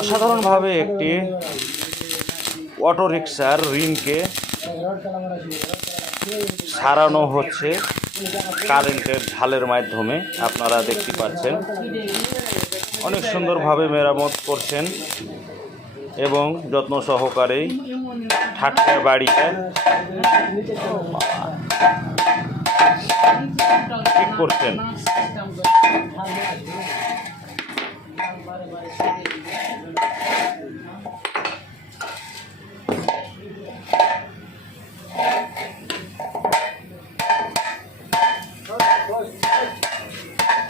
অসাধারণভাবে একটি অটোরিকশার রিংকে সারানো হচ্ছে কারেন্টের ঢালের মাধ্যমে। আপনারা দেখতে পাচ্ছেন অনেক সুন্দরভাবে মেরামত করছেন এবং যত্ন সহকারেই ঠাট্টার বাড়িতে ঠিক করছেন।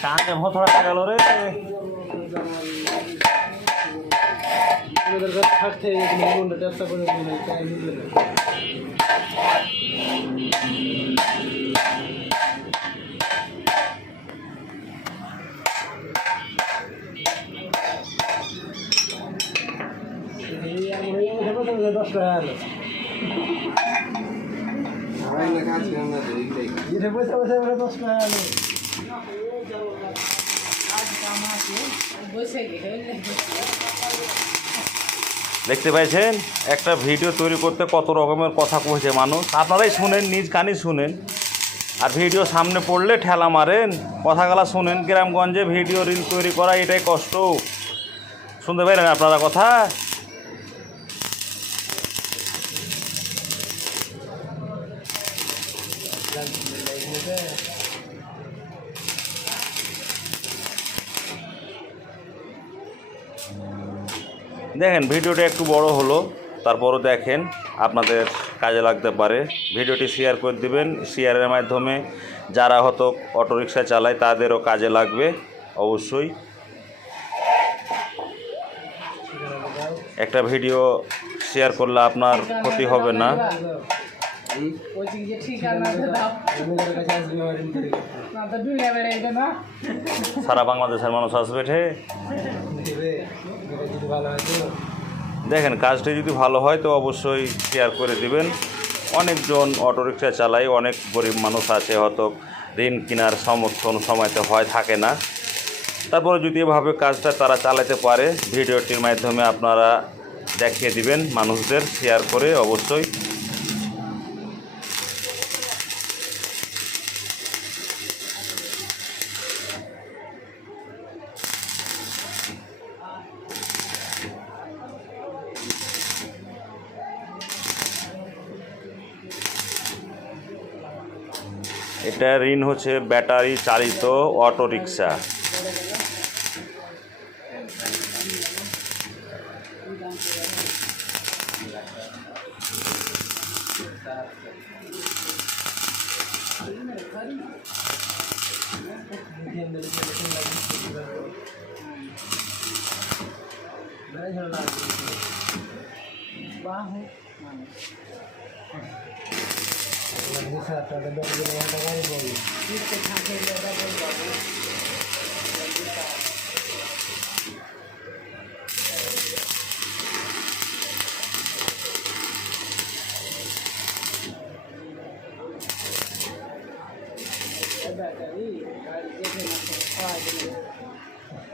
কানে ভথড়া গেল রে। দেখতে পাইছেন একটা ভিডিও তৈরি করতে কত রকমের কথা কইছে মানুষ। আপনারাই শুনেন, নিজ কানে শুনেন, আর ভিডিও সামনে পড়লে ঠেলা মারেন। কথাগুলা শুনেন। গ্রামগঞ্জে ভিডিও রিল তৈরি করা এটাই কষ্ট। শুনতে পারেন আপনারা কথা? দেখেন ভিডিওটা একটু বড় হলো, তারপরও দেখেন আপনাদের কাজে লাগতে পারে। ভিডিওটি শেয়ার করে দিবেন। শেয়ারের মাধ্যমে যারা হয়তো অটোরিকশা চালায় তাদেরও কাজে লাগবে অবশ্যই। একটা ভিডিও শেয়ার করলে আপনার ক্ষতি হবে না। সারা বাংলাদেশের মানুষ আসবে। দেখেন কাজটি যদি ভালো হয় তো অবশ্যই শেয়ার করে দিবেন। অনেকজন অটোরিকশা চালায়, অনেক গরিব মানুষ আছে, হয়তো ঋণ কেনার সমর্থন সময়তে হয় থাকে না। তারপরে যদি এভাবে কাজটা তারা চালাতে পারে, ভিডিওটির মাধ্যমে আপনারা দেখিয়ে দিবেন মানুষদের শেয়ার করে অবশ্যই। এটা ঋণ হচ্ছে ব্যাটারি চালিত অটোরিকশা।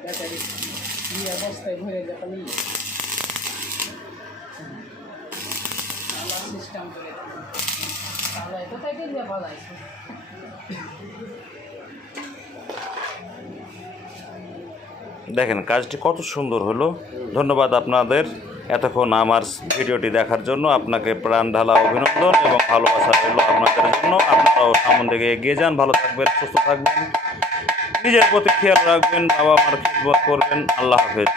ব্যাটারি এই অবস্থায় ভরে যাবে সিস্টেম করে তাহলে কোথায় গেলে ভালো আছে। দেখেন কাজটি কত সুন্দর হলো। ধন্যবাদ আপনাদের এতক্ষণ আমার ভিডিওটি দেখার জন্য। আপনাকে প্রাণ ঢালা অভিনন্দন এবং ভালোবাসা রইল আপনাদের জন্য। আপনারাও সামন থেকে এগিয়ে যান, ভালো থাকবেন, সুস্থ থাকবেন, নিজের প্রতি খেয়াল রাখবেন, বাবা মার খিদমত করবেন। আল্লাহ হাফেজ।